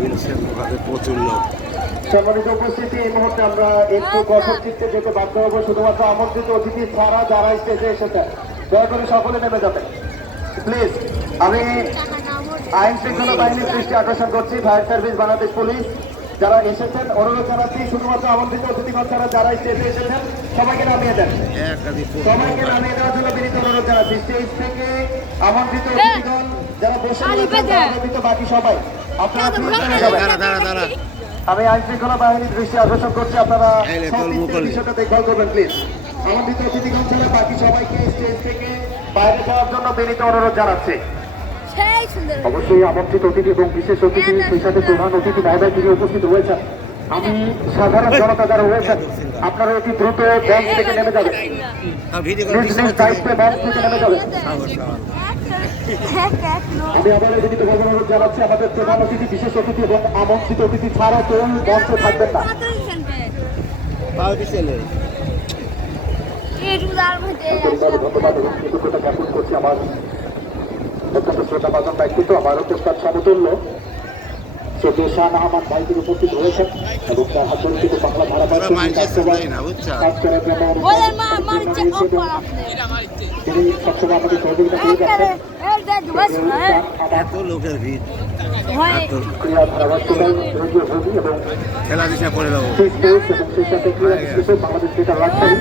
ওখানে প্রচুর লোক। সম্মানিত উপস্থিতি এই মুহূর্তে আমরা একটু চিত্তে যেতে বাধ্য হব। শুধুমাত্র আমন্ত্রিত অতিথি ছাড়া যারা স্টেজে এসেছেন দয়া করে সকলে নেমে যাবেন। প্লিজ আমি আইন শৃঙ্খলা বাহিনীর দৃষ্টি আকর্ষণ করছি ফায়ার সার্ভিস বাংলাদেশ পুলিশ। যারা এসেছেন অনুরোধ জানাচ্ছি শুধুমাত্র আমন্ত্রিত অতিথিগণ ছাড়া যারা স্টেজে এসেছেন সবাইকে নামিয়ে দেন। সবাইকে নামিয়ে দেওয়ার জন্য বিনীত অনুরোধ জানাচ্ছি। স্টেজ থেকে আমন্ত্রিত অতিথিগণ যারা বসে রয়েছেন বাকি সবাই। আমি আইন শৃঙ্খলা বাহিনীর দৃষ্টি আকর্ষণ করছি আপনারা। বিষয়টা দেখভাল করবেন প্লিজ আমাদের অতিথিগণ ছিল বাকি সবাইকে স্টেজ থেকে বাইরে যাওয়ার জন্য বিনীত অনুরোধ জানাচ্ছি। অবশ্যই আমন্ত্রিত অতিথি এবং বিশেষ অতিথি সেই সাথে প্রধান অতিথি বাইরে তিনি উপস্থিত রয়েছেন আমি সাধারণ জনতা যারা রয়েছেন, আপনারা অতি দ্রুত ব্যাংক থেকে নেমে যাবেন। নিজ থেকে নেমে যাবেন। আমি আবার বিনীত অনুরোধ জানাচ্ছি, আমাদের প্রধান অতিথি, বিশেষ অতিথি এবং আমন্ত্রিত অতিথি ছাড়া কেউ মঞ্চে থাকবেন না। করছি আমার অত্যন্ত শ্রদ্ধাভাজন ব্যক্তিত্ব আমার প্রস্তাব সমতুল্য। শ্রদ্ধেয় শাহ আহমদ ভাইদের উপস্থিত রয়েছেন এবং তার হাত ধরে কিন্তু বাংলা ধারাবাহিক তিনি সবসময় আমাদের সহযোগিতা করে যাচ্ছেন। খেলা দিশা পড়ে দেবো বাংলাদেশ রাজশাহী